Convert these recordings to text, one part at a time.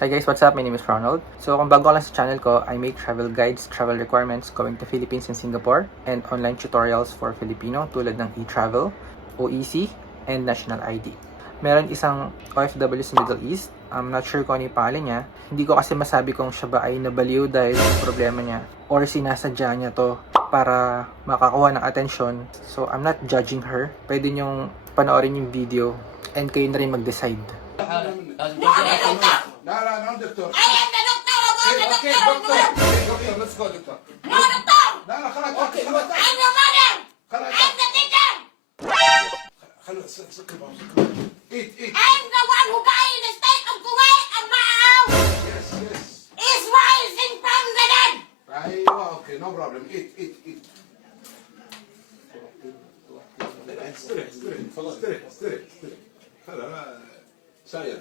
Hi guys, what's up? My name is Ronald. So kung bago ka lang sa channel ko, I make travel guides, travel requirements going to Philippines and Singapore, and online tutorials for Filipino tulad ng e-travel, OEC, and national ID. Meron isang OFW sa Middle East. I'm not sure kung ano yung pangalan niya. Hindi ko kasi masabi kung siya ba ay nabaliw dahil sa problema niya or sinasadya niya to para makakuha ng atensyon. So I'm not judging her. Pwede niyong panoorin yung video and kayo na rin mag-decide. لا no دكتور. I am the doctor of all the اوكي doctor. دكتور let's go دكتور. No doctor. لا خلاص اوكي خلاص I'm your mother. خلاص I'm the teacher. خلاص سكر eat I'm the one who died in the state of Kuwait and my house yes is rising from the dead. ايوه اوكي no problem eat استريح خلاص استريح خلاص ساير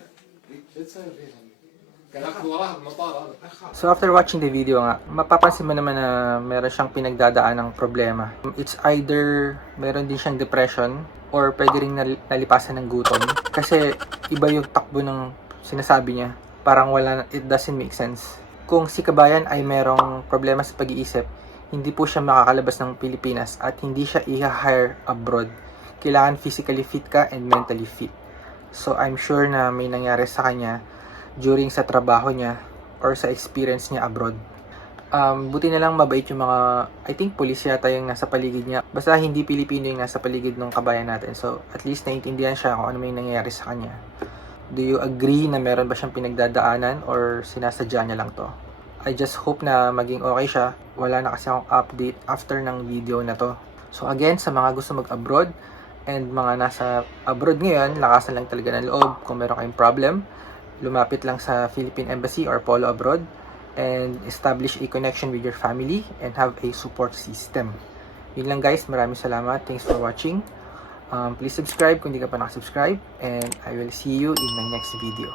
So after watching the video nga, mapapansin mo naman na meron siyang pinagdadaan ng problema. It's either meron din siyang depression or pwede rin nalipasan ng gutom. Kasi iba yung takbo ng sinasabi niya. Parang it doesn't make sense. Kung si Kabayan ay merong problema sa pag-iisip, hindi po siya makakalabas ng Pilipinas at hindi siya i-hire abroad. Kailangan physically fit ka and mentally fit. So I'm sure na may nangyari sa kanya during sa trabaho niya or sa experience niya abroad. Buti na lang mabait yung mga, I think police yata yung nasa paligid niya. Basta hindi Pilipino yung nasa paligid ng Kabayan natin. So at least naiintindihan siya kung ano may nangyayari sa kanya. Do you agree na meron ba siyang pinagdadaanan or sinasadya niya lang to? I just hope na maging okay siya. Wala na kasi akong update after ng video na to. So again, sa mga gusto mag-abroad and mga nasa abroad ngayon, lakasan lang talaga ng loob. Kung meron kayong problem, lumapit lang sa Philippine Embassy or Polo Abroad and establish a connection with your family and have a support system. Yun lang guys, maraming salamat. Thanks for watching. Please subscribe kung hindi ka pa nakasubscribe and I will see you in my next video.